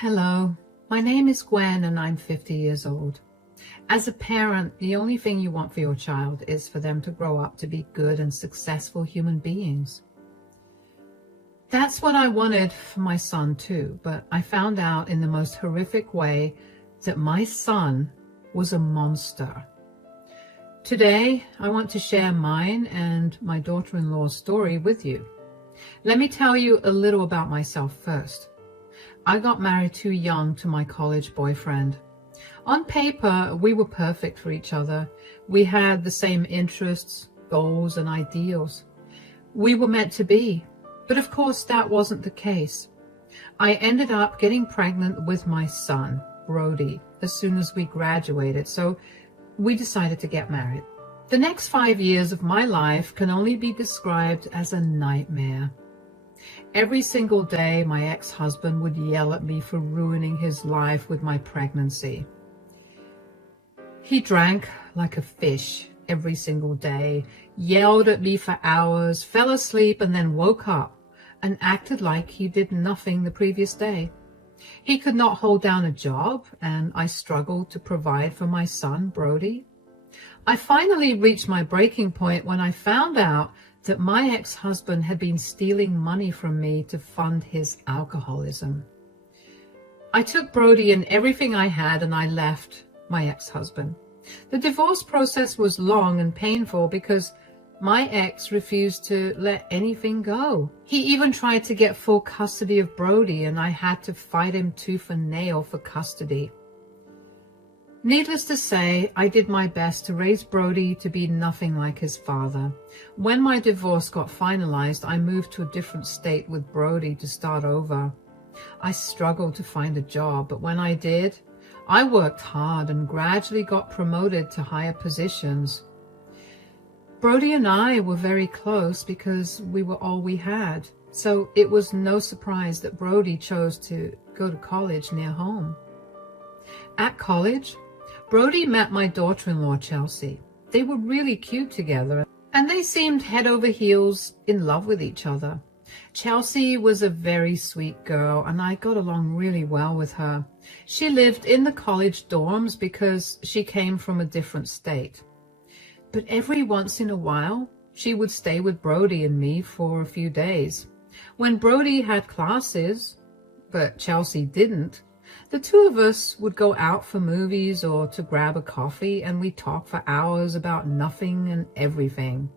Hello, my name is Gwen and I'm 50 years old. As a parent, the only thing you want for your child is for them to grow up to be good and successful human beings. That's what I wanted for my son too, but I found out in the most horrific way that my son was a monster. Today, I want to share mine and my daughter-in-law's story with you. Let me tell you a little about myself first. I got married too young to my college boyfriend. On paper, we were perfect for each other. We had the same interests, goals, and ideals. We were meant to be, but of course that wasn't the case. I ended up getting pregnant with my son, Brody, as soon as we graduated, so we decided to get married. The next 5 years of my life can only be described as a nightmare. Every single day, my ex-husband would yell at me for ruining his life with my pregnancy. He drank like a fish every single day, yelled at me for hours, fell asleep, and then woke up and acted like he did nothing the previous day. He could not hold down a job, and I struggled to provide for my son, Brody. I finally reached my breaking point when I found out that my ex-husband had been stealing money from me to fund his alcoholism. I took Brody and everything I had and I left my ex-husband. The divorce process was long and painful because my ex refused to let anything go. He even tried to get full custody of Brody and I had to fight him tooth and nail for custody. Needless to say, I did my best to raise Brody to be nothing like his father. When my divorce got finalized, I moved to a different state with Brody to start over. I struggled to find a job, but when I did, I worked hard and gradually got promoted to higher positions. Brody and I were very close because we were all we had, so it was no surprise that Brody chose to go to college near home. At college, Brody met my daughter-in-law, Chelsea. They were really cute together, and they seemed head over heels in love with each other. Chelsea was a very sweet girl, and I got along really well with her. She lived in the college dorms because she came from a different state. But every once in a while, she would stay with Brody and me for a few days. When Brody had classes, but Chelsea didn't, the two of us would go out for movies or to grab a coffee, and we'd talk for hours about nothing and everything.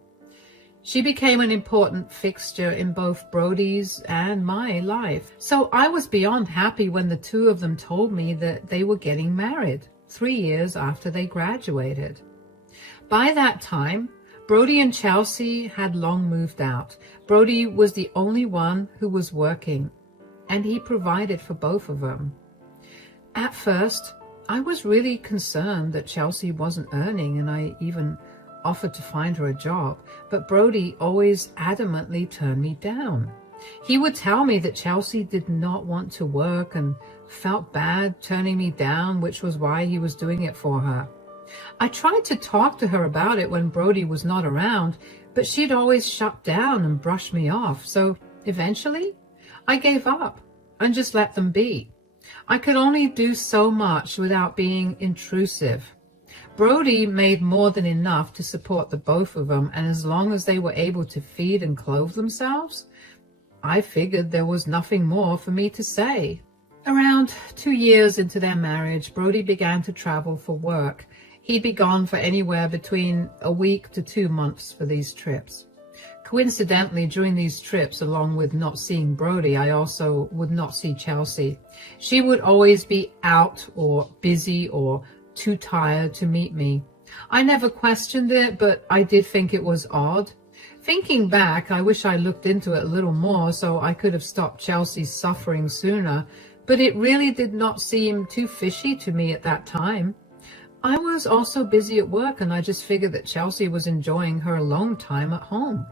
She became an important fixture in both Brody's and my life. So I was beyond happy when the two of them told me that they were getting married 3 years after they graduated. By that time, Brody and Chelsea had long moved out. Brody was the only one who was working, and he provided for both of them. At first, I was really concerned that Chelsea wasn't earning, and I even offered to find her a job, but Brody always adamantly turned me down. He would tell me that Chelsea did not want to work and felt bad turning me down, which was why he was doing it for her. I tried to talk to her about it when Brody was not around, but she'd always shut down and brush me off, so eventually I gave up and just let them be. I could only do so much without being intrusive. Brody made more than enough to support the both of them, and as long as they were able to feed and clothe themselves, I figured there was nothing more for me to say. Around 2 years into their marriage, Brody began to travel for work. He'd be gone for anywhere between a week to 2 months for these trips. Coincidentally, during these trips, along with not seeing Brody, I also would not see Chelsea. She would always be out or busy or too tired to meet me. I never questioned it, but I did think it was odd. Thinking back, I wish I looked into it a little more so I could have stopped Chelsea's suffering sooner, but it really did not seem too fishy to me at that time. I was also busy at work, and I just figured that Chelsea was enjoying her alone time at home.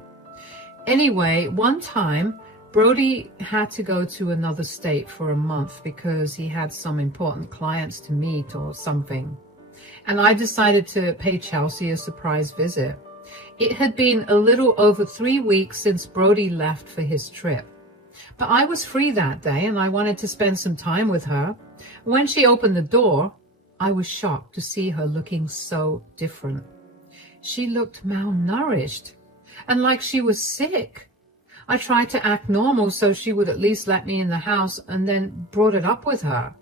Anyway, one time, Brody had to go to another state for a month because he had some important clients to meet or something. And I decided to pay Chelsea a surprise visit. It had been a little over 3 weeks since Brody left for his trip. But I was free that day and I wanted to spend some time with her. When she opened the door, I was shocked to see her looking so different. She looked malnourished and like she was sick. I tried to act normal so she would at least let me in the house and then brought it up with her.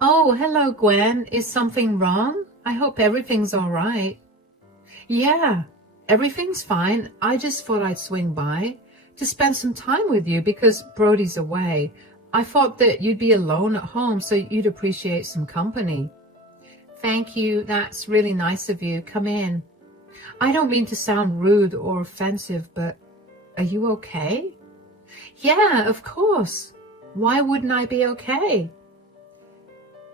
"Oh, hello, Gwen. Is something wrong? I hope everything's all right." "Yeah, everything's fine. I just thought I'd swing by to spend some time with you because Brody's away. I thought that you'd be alone at home, so you'd appreciate some company." "Thank you. That's really nice of you. Come in. I don't mean to sound rude or offensive, but are you okay?" "Yeah, of course. Why wouldn't I be okay?"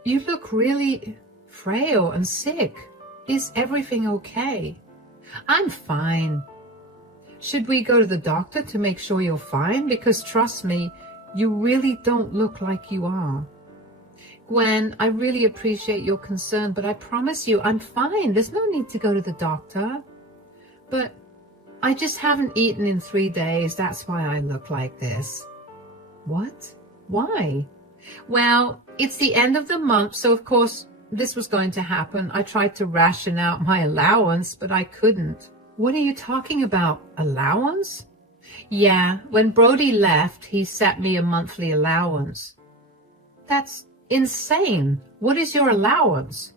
"You look really frail and sick. Is everything okay?" "I'm fine." "Should we go to the doctor to make sure you're fine? Because trust me, you really don't look like you are." "Gwen, I really appreciate your concern, but I promise you I'm fine. There's no need to go to the doctor." "But I just haven't eaten in 3 days. That's why I look like this." "What? Why?" "Well, it's the end of the month, so of course this was going to happen. I tried to ration out my allowance, but I couldn't." "What are you talking about? Allowance?" "Yeah, when Brody left, he set me a monthly allowance." "That's insane. What is your allowance?"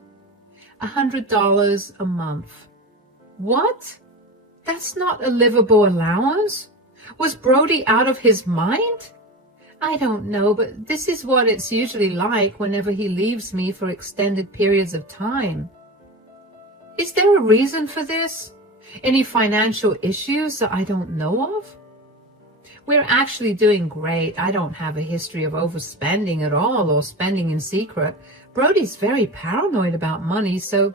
$100 a month." "What? That's not a livable allowance. Was Brody out of his mind?" "I don't know, but this is what it's usually like whenever he leaves me for extended periods of time." "Is there a reason for this? Any financial issues that I don't know of?" "We're actually doing great. I don't have a history of overspending at all or spending in secret. Brody's very paranoid about money, so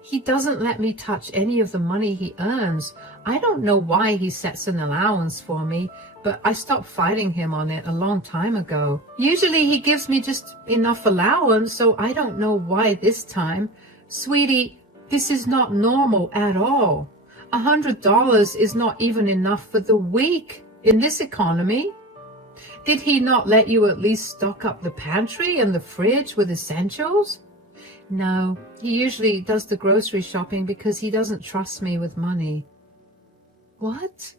he doesn't let me touch any of the money he earns. I don't know why he sets an allowance for me, but I stopped fighting him on it a long time ago. Usually he gives me just enough allowance, so I don't know why this time. Sweetie, this is not normal at all. $100 is not even enough for the week in this economy. Did he not let you at least stock up the pantry and the fridge with essentials?" "No, he usually does the grocery shopping because he doesn't trust me with money." "What?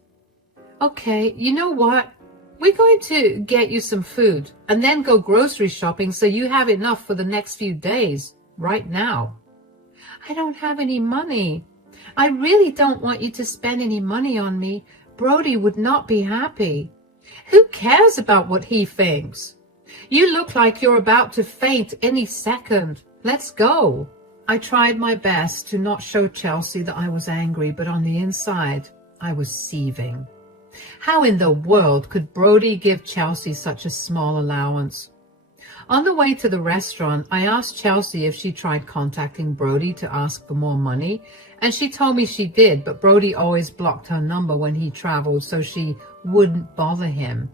Okay, you know what? We're going to get you some food and then go grocery shopping so you have enough for the next few days, right now." "I don't have any money. I really don't want you to spend any money on me. Brody would not be happy." "Who cares about what he thinks? You look like you're about to faint any second. Let's go." I tried my best to not show Chelsea that I was angry, but on the inside, I was seething. How in the world could Brody give Chelsea such a small allowance? On the way to the restaurant, I asked Chelsea if she tried contacting Brody to ask for more money, and she told me she did, but Brody always blocked her number when he traveled so she wouldn't bother him.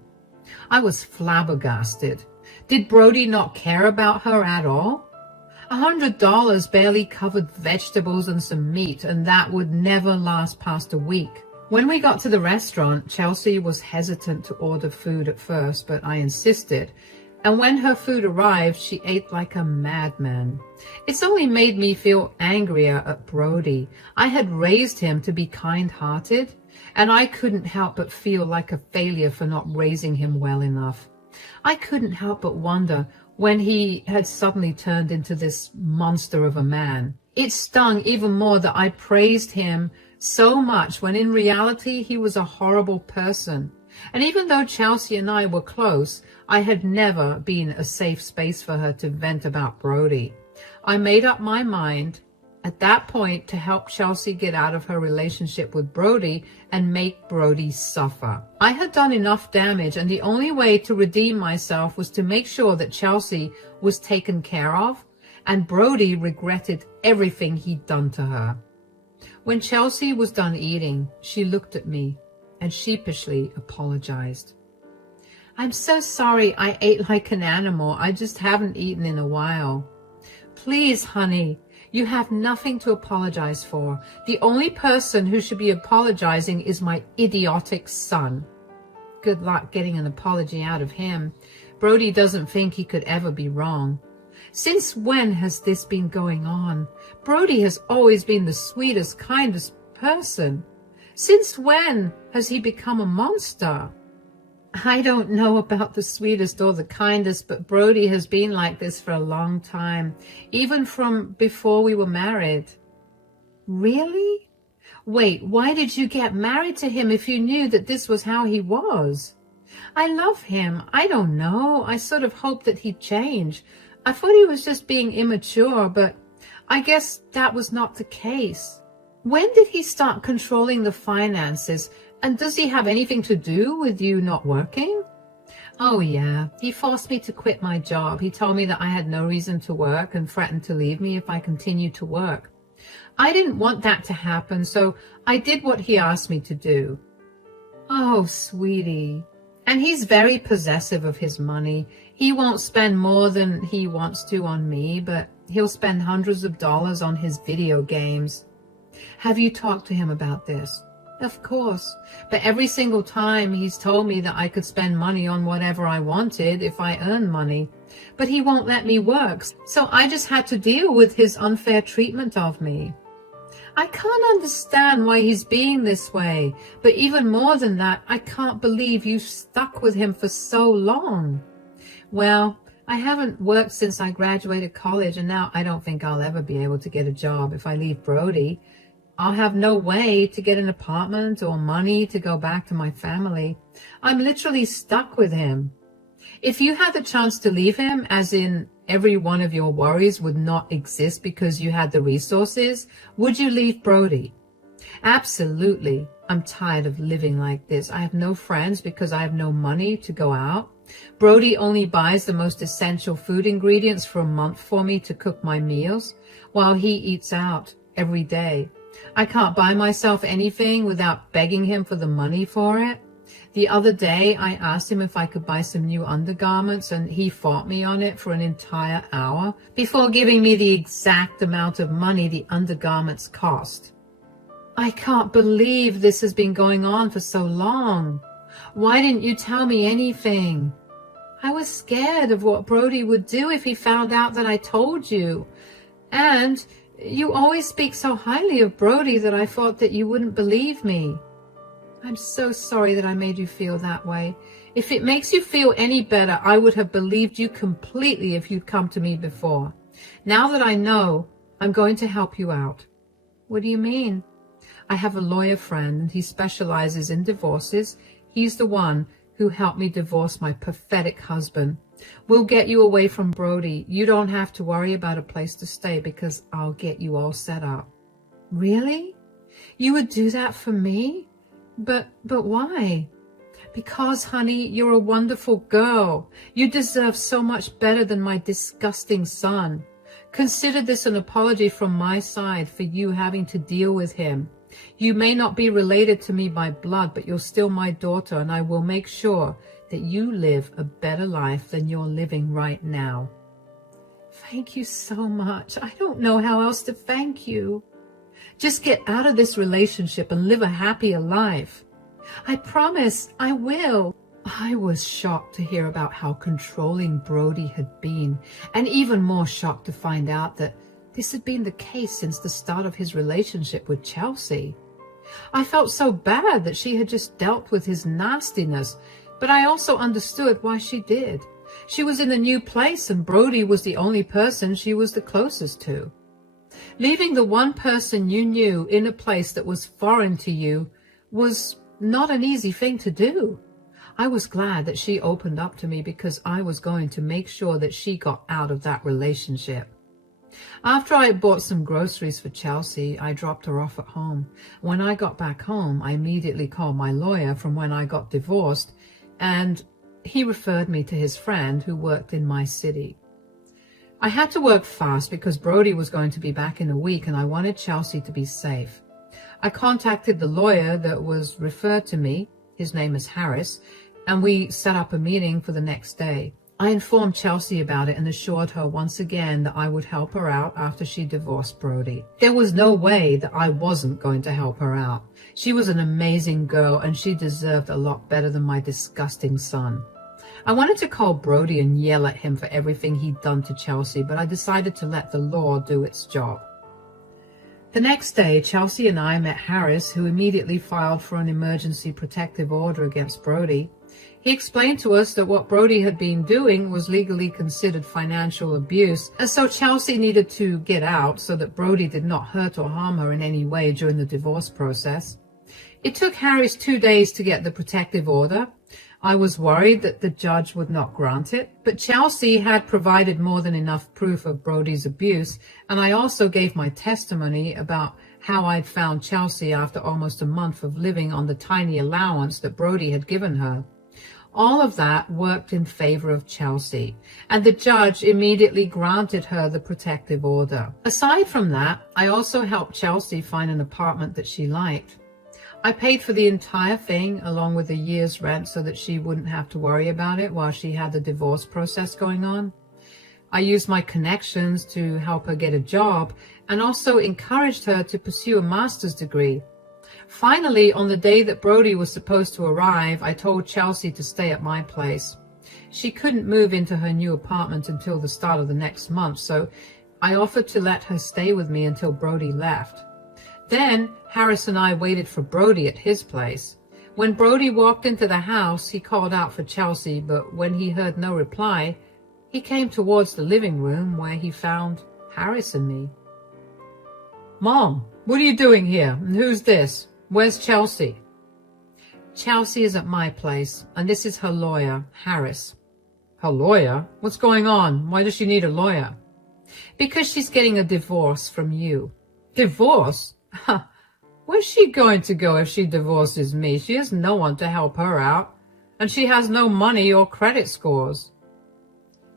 I was flabbergasted. Did Brody not care about her at all? $100 barely covered vegetables and some meat, and that would never last past a week. When we got to the restaurant, Chelsea was hesitant to order food at first, but I insisted. And when her food arrived, she ate like a madman. It's only made me feel angrier at Brody. I had raised him to be kind-hearted, and I couldn't help but feel like a failure for not raising him well enough. I couldn't help but wonder when he had suddenly turned into this monster of a man. It stung even more that I praised him so much when in reality he was a horrible person. And even though Chelsea and I were close, I had never been a safe space for her to vent about Brody. I made up my mind at that point to help Chelsea get out of her relationship with Brody and make Brody suffer. I had done enough damage, and the only way to redeem myself was to make sure that Chelsea was taken care of, and Brody regretted everything he'd done to her. When Chelsea was done eating, she looked at me and sheepishly apologized. "I'm so sorry I ate like an animal. I just haven't eaten in a while." "Please, honey, you have nothing to apologize for. The only person who should be apologizing is my idiotic son." good luck getting an apology out of him. Brody doesn't think he could ever be wrong. Since when has this been going on? Brody has always been the sweetest, kindest person. Since when has he become a monster? I don't know about the sweetest or the kindest, but Brody has been like this for a long time, even from before we were married. Really? Wait, why did you get married to him if you knew that this was how he was? I love him. I don't know. I sort of hoped that he'd change. I thought he was just being immature, but I guess that was not the case. When did he start controlling the finances, and does he have anything to do with you not working? Oh yeah, he forced me to quit my job. He told me that I had no reason to work and threatened to leave me if I continued to work. I didn't want that to happen, so I did what he asked me to do. Oh, sweetie. And he's very possessive of his money. He won't spend more than he wants to on me, but he'll spend hundreds of dollars on his video games. Have you talked to him about this? Of course, but every single time he's told me that I could spend money on whatever I wanted if I earned money. But he won't let me work, so I just had to deal with his unfair treatment of me. I can't understand why he's being this way, but even more than that, I can't believe you stuck with him for so long. Well, I haven't worked since I graduated college, and now I don't think I'll ever be able to get a job if I leave Brody. I'll have no way to get an apartment or money to go back to my family. I'm literally stuck with him. If you had the chance to leave him, as in every one of your worries would not exist because you had the resources, would you leave Brody? Absolutely. I'm tired of living like this. I have no friends because I have no money to go out. Brody only buys the most essential food ingredients for a month for me to cook my meals, while he eats out every day. I can't buy myself anything without begging him for the money for it. The other day, I asked him if I could buy some new undergarments, and he fought me on it for an entire hour before giving me the exact amount of money the undergarments cost. I can't believe this has been going on for so long. Why didn't you tell me anything? I was scared of what Brody would do if he found out that I told you. And you always speak so highly of Brody that I thought that you wouldn't believe me. I'm so sorry that I made you feel that way. If it makes you feel any better, I would have believed you completely if you'd come to me before. Now that I know, I'm going to help you out. What do you mean? I have a lawyer friend, and he specializes in divorces. He's the one who helped me divorce my pathetic husband. We'll get you away from Brody. You don't have to worry about a place to stay because I'll get you all set up. Really? You would do that for me? But why? Because, honey, you're a wonderful girl. You deserve so much better than my disgusting son. Consider this an apology from my side for you having to deal with him. You may not be related to me by blood, but you're still my daughter, and I will make sure that you live a better life than you're living right now. Thank you so much. I don't know how else to thank you. Just get out of this relationship and live a happier life. I promise I will. I was shocked to hear about how controlling Brody had been, and even more shocked to find out that this had been the case since the start of his relationship with Chelsea. I felt so bad that she had just dealt with his nastiness, but I also understood why she did. She was in a new place, and Brody was the only person she was the closest to. Leaving the one person you knew in a place that was foreign to you was not an easy thing to do. I was glad that she opened up to me because I was going to make sure that she got out of that relationship. After I had bought some groceries for Chelsea, I dropped her off at home. When I got back home, I immediately called my lawyer from when I got divorced, and he referred me to his friend who worked in my city. I had to work fast because Brody was going to be back in a week, and I wanted Chelsea to be safe. I contacted the lawyer that was referred to me. His name is Harris, and we set up a meeting for the next day. I informed Chelsea about it and assured her once again that I would help her out after she divorced Brody. There was no way that I wasn't going to help her out. She was an amazing girl and she deserved a lot better than my disgusting son. I wanted to call Brody and yell at him for everything he'd done to Chelsea, but I decided to let the law do its job. The next day, Chelsea and I met Harris, who immediately filed for an emergency protective order against Brody. He explained to us that what Brody had been doing was legally considered financial abuse, and so Chelsea needed to get out so that Brody did not hurt or harm her in any way during the divorce process. It took Harris 2 days to get the protective order. I was worried that the judge would not grant it, but Chelsea had provided more than enough proof of Brody's abuse, and I also gave my testimony about how I'd found Chelsea after almost a month of living on the tiny allowance that Brody had given her. All of that worked in favor of Chelsea, and the judge immediately granted her the protective order. Aside from that, I also helped Chelsea find an apartment that she liked. I paid for the entire thing along with a year's rent so that she wouldn't have to worry about it while she had the divorce process going on. I used my connections to help her get a job and also encouraged her to pursue a master's degree. Finally, on the day that Brody was supposed to arrive, I told Chelsea to stay at my place. She couldn't move into her new apartment until the start of the next month, so I offered to let her stay with me until Brody left. Then Harris and I waited for Brody at his place. When Brody walked into the house, he called out for Chelsea, but when he heard no reply, he came towards the living room where he found Harris and me. "Mom, what are you doing here? And who's this? Where's Chelsea?" "Chelsea is at my place, and this is her lawyer, Harris." "Her lawyer? What's going on? Why does she need a lawyer?" "Because she's getting a divorce from you." "Divorce? Where's she going to go if she divorces me? She has no one to help her out, and she has no money or credit scores."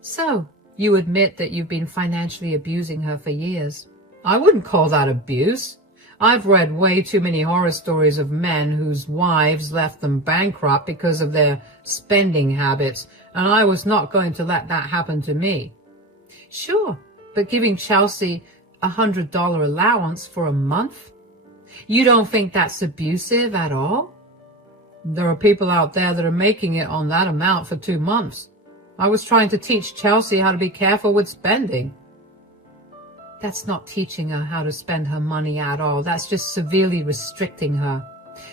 "So, you admit that you've been financially abusing her for years?" "I wouldn't call that abuse. I've read way too many horror stories of men whose wives left them bankrupt because of their spending habits, and I was not going to let that happen to me." "Sure, but giving Chelsea $100 allowance for a month? You don't think that's abusive at all?" "There are people out there that are making it on that amount for 2 months. I was trying to teach Chelsea how to be careful with spending." "That's not teaching her how to spend her money at all. That's just severely restricting her.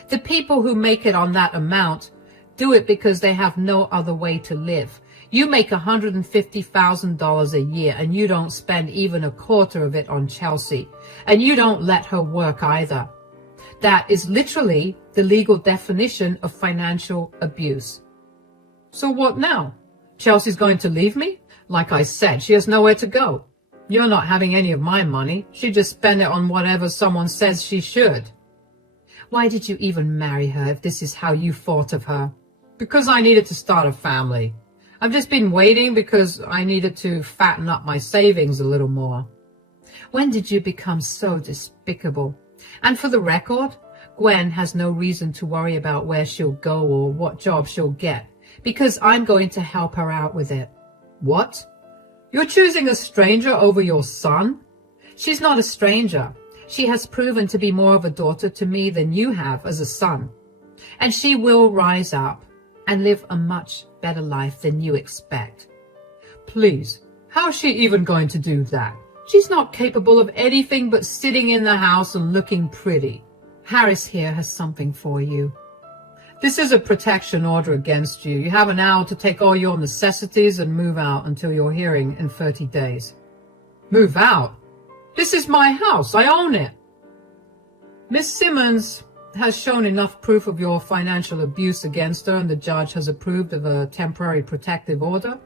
The people who make it on that amount do it because they have no other way to live. You make $150,000 a year and you don't spend even a quarter of it on Chelsea, and you don't let her work either. That is literally the legal definition of financial abuse." "So what now? Chelsea's going to leave me? Like I said, she has nowhere to go. You're not having any of my money. She just spend it on whatever someone says she should." "Why did you even marry her if this is how you thought of her?" "Because I needed to start a family. I've just been waiting because I needed to fatten up my savings a little more." "When did you become so despicable? And for the record, Gwen has no reason to worry about where she'll go or what job she'll get, because I'm going to help her out with it." "What? You're choosing a stranger over your son?" "She's not a stranger. She has proven to be more of a daughter to me than you have as a son. And she will rise up and live a much better life than you expect." "Please, how's she even going to do that? She's not capable of anything but sitting in the house and looking pretty." "Harris here has something for you." "This is a protection order against you. You have an hour to take all your necessities and move out until your hearing in 30 days. "Move out? This is my house. I own it." "Miss Simmons has shown enough proof of your financial abuse against her, and the judge has approved of a temporary protective order.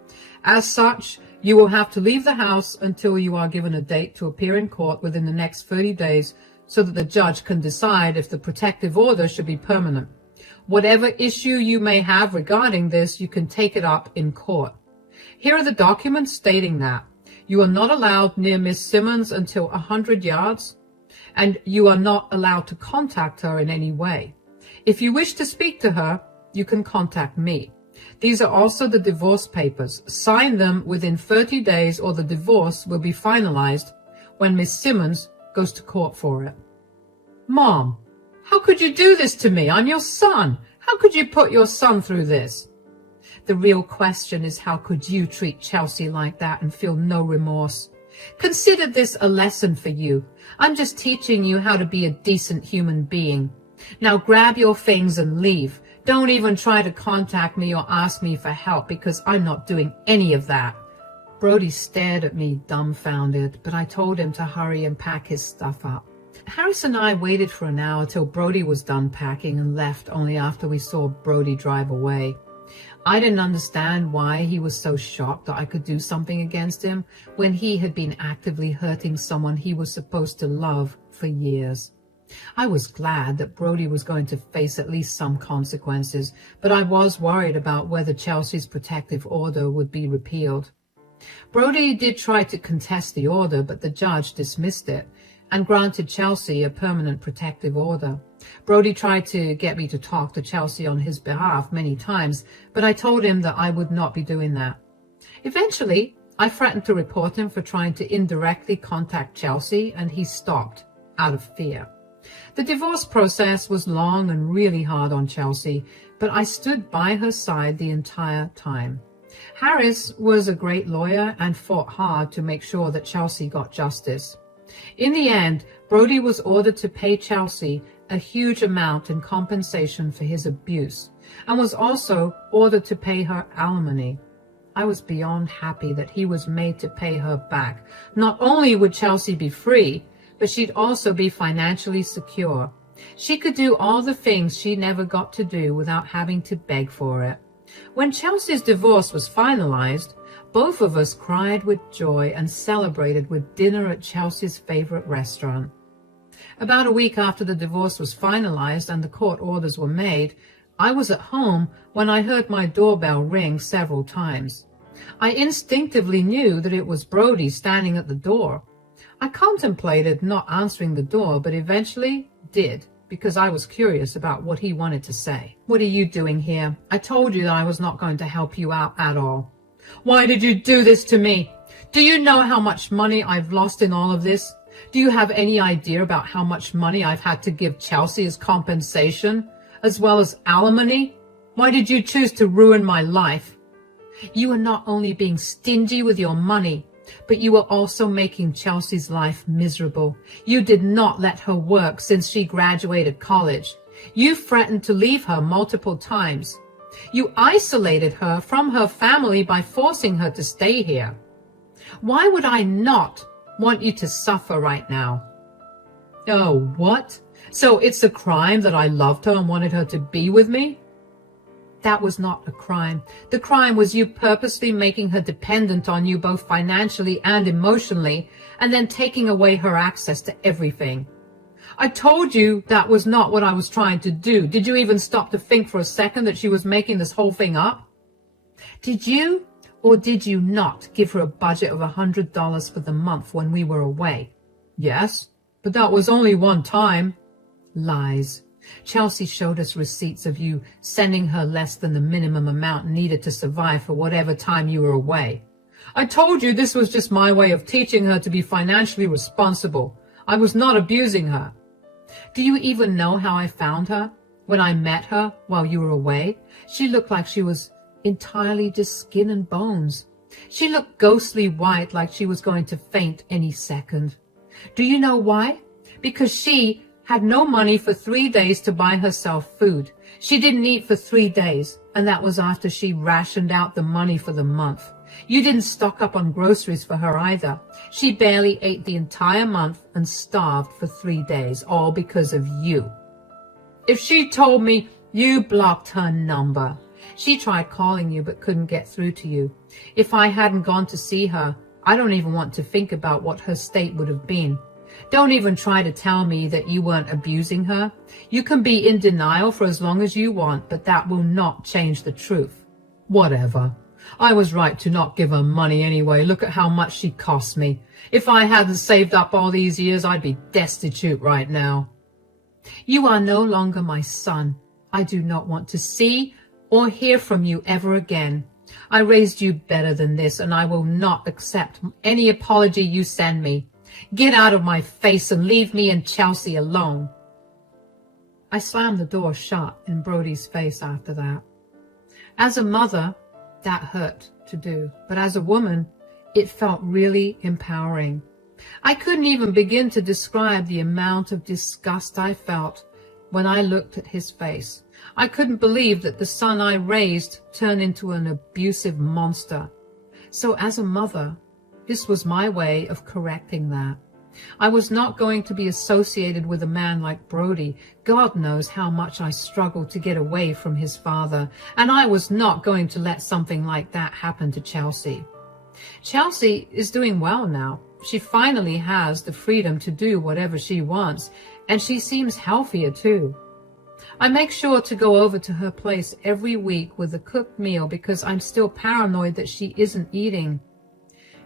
As such, you will have to leave the house until you are given a date to appear in court within the next 30 days so that the judge can decide if the protective order should be permanent. Whatever issue you may have regarding this, you can take it up in court. Here are the documents stating that. You are not allowed near Miss Simmons until 100 yards, and you are not allowed to contact her in any way. If you wish to speak to her, you can contact me. These are also the divorce papers. Sign them within 30 days or the divorce will be finalized when Miss Simmons goes to court for it. Mom, how could you do this to me? I'm your son. How could you put your son through this? The real question is, how could you treat Chelsea like that and feel no remorse? Consider this a lesson for you. I'm just teaching you how to be a decent human being. Now grab your things and leave. Don't even try to contact me or ask me for help because I'm not doing any of that. Brody stared at me dumbfounded, but I told him to hurry and pack his stuff up. Harris and I waited for an hour till Brody was done packing and left only after we saw Brody drive away. I didn't understand why he was so shocked that I could do something against him when he had been actively hurting someone he was supposed to love for years. I was glad that Brody was going to face at least some consequences, but I was worried about whether Chelsea's protective order would be repealed. Brody did try to contest the order, but the judge dismissed it and granted Chelsea a permanent protective order. Brody tried to get me to talk to Chelsea on his behalf many times, but I told him that I would not be doing that. Eventually, I threatened to report him for trying to indirectly contact Chelsea, and he stopped out of fear. The divorce process was long and really hard on Chelsea, but I stood by her side the entire time. Harris was a great lawyer and fought hard to make sure that Chelsea got justice. In the end, Brody was ordered to pay Chelsea a huge amount in compensation for his abuse, and was also ordered to pay her alimony. I was beyond happy that he was made to pay her back. Not only would Chelsea be free, but she'd also be financially secure. She could do all the things she never got to do without having to beg for it. When Chelsea's divorce was finalized, both of us cried with joy and celebrated with dinner at Chelsea's favorite restaurant. About a week after the divorce was finalized and the court orders were made, I was at home when I heard my doorbell ring several times. I instinctively knew that it was Brody standing at the door. I contemplated not answering the door, but eventually did, because I was curious about what he wanted to say. What are you doing here? I told you that I was not going to help you out at all. Why did you do this to me? Do you know how much money I've lost in all of this? Do you have any idea about how much money I've had to give Chelsea as compensation, as well as alimony? Why did you choose to ruin my life? You are not only being stingy with your money, but you are also making Chelsea's life miserable. You did not let her work since she graduated college. You threatened to leave her multiple times. You isolated her from her family by forcing her to stay here. Why would I not want you to suffer right now? Oh, what? So it's a crime that I loved her and wanted her to be with me? That was not a crime. The crime was you purposely making her dependent on you both financially and emotionally, and then taking away her access to everything. I told you that was not what I was trying to do. Did you even stop to think for a second that she was making this whole thing up? Did you or did you not give her a budget of $100 for the month when we were away? Yes, but that was only one time. Lies. Chelsea showed us receipts of you sending her less than the minimum amount needed to survive for whatever time you were away. I told you this was just my way of teaching her to be financially responsible. I was not abusing her. Do you even know how I found her? When I met her while you were away, she looked like she was entirely just skin and bones. She looked ghostly white, like she was going to faint any second. Do you know why? Because she had no money for 3 days to buy herself food. She didn't eat for 3 days, and that was after she rationed out the money for the month. You didn't stock up on groceries for her either. She barely ate the entire month and starved for 3 days, all because of you. If she told me you blocked her number, she tried calling you but couldn't get through to you. If I hadn't gone to see her, I don't even want to think about what her state would have been. Don't even try to tell me that you weren't abusing her. You can be in denial for as long as you want, but that will not change the truth. Whatever. I was right to not give her money anyway. Look at how much she cost me. If I hadn't saved up all these years, I'd be destitute right now. You are no longer my son. I do not want to see or hear from you ever again. I raised you better than this, and I will not accept any apology you send me. Get out of my face and leave me and Chelsea alone." I slammed the door shut in Brody's face after that. As a mother, that hurt to do, but as a woman, it felt really empowering. I couldn't even begin to describe the amount of disgust I felt when I looked at his face. I couldn't believe that the son I raised turned into an abusive monster. So as a mother, this was my way of correcting that. I was not going to be associated with a man like Brody. God knows how much I struggled to get away from his father, and I was not going to let something like that happen to Chelsea. Chelsea is doing well now. She finally has the freedom to do whatever she wants, and she seems healthier too. I make sure to go over to her place every week with a cooked meal because I'm still paranoid that she isn't eating.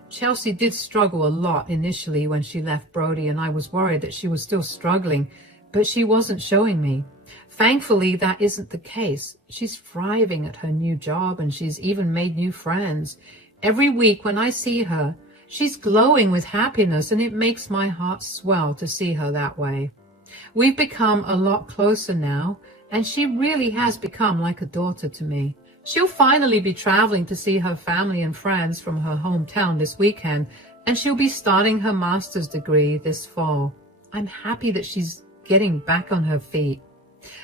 Chelsea did struggle a lot initially when she left Brody, and I was worried that she was still struggling, but she wasn't showing me. Thankfully, that isn't the case. She's thriving at her new job, and she's even made new friends. Every week when I see her, she's glowing with happiness, and it makes my heart swell to see her that way. We've become a lot closer now, and she really has become like a daughter to me. She'll finally be traveling to see her family and friends from her hometown this weekend, and she'll be starting her master's degree this fall. I'm happy that she's getting back on her feet.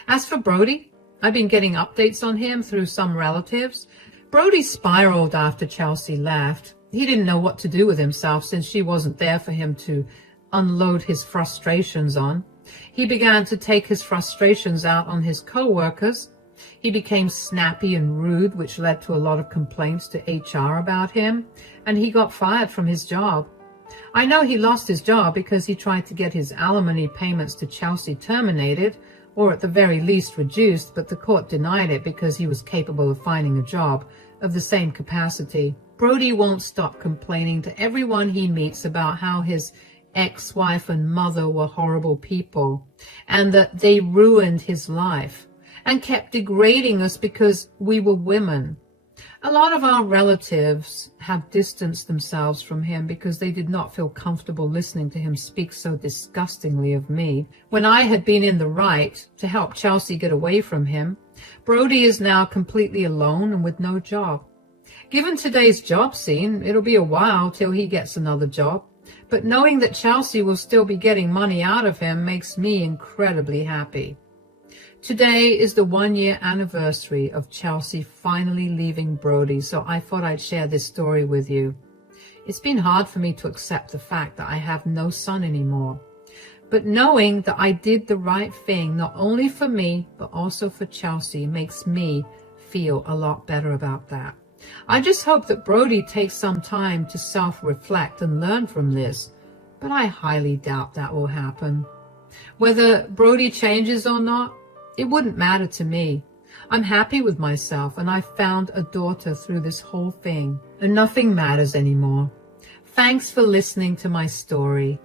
As for Brody, I've been getting updates on him through some relatives. Brody spiraled after Chelsea left. He didn't know what to do with himself since she wasn't there for him to unload his frustrations on. He began to take his frustrations out on his co-workers. He became snappy and rude, which led to a lot of complaints to HR about him, and he got fired from his job. I know he lost his job because he tried to get his alimony payments to Chelsea terminated, or at the very least reduced, but the court denied it because he was capable of finding a job of the same capacity. Brody won't stop complaining to everyone he meets about how his ex-wife and mother were horrible people, and that they ruined his life, and kept degrading us because we were women. A lot of our relatives have distanced themselves from him because they did not feel comfortable listening to him speak so disgustingly of me. When I had been in the right to help Chelsea get away from him, Brody is now completely alone and with no job. Given today's job scene, it'll be a while till he gets another job, but knowing that Chelsea will still be getting money out of him makes me incredibly happy. Today is the 1-year anniversary of Chelsea finally leaving Brody, so I thought I'd share this story with you. It's been hard for me to accept the fact that I have no son anymore, but knowing that I did the right thing, not only for me, but also for Chelsea, makes me feel a lot better about that. I just hope that Brody takes some time to self-reflect and learn from this, but I highly doubt that will happen. Whether Brody changes or not, it wouldn't matter to me. I'm happy with myself, and I found a daughter through this whole thing, and nothing matters anymore. Thanks for listening to my story.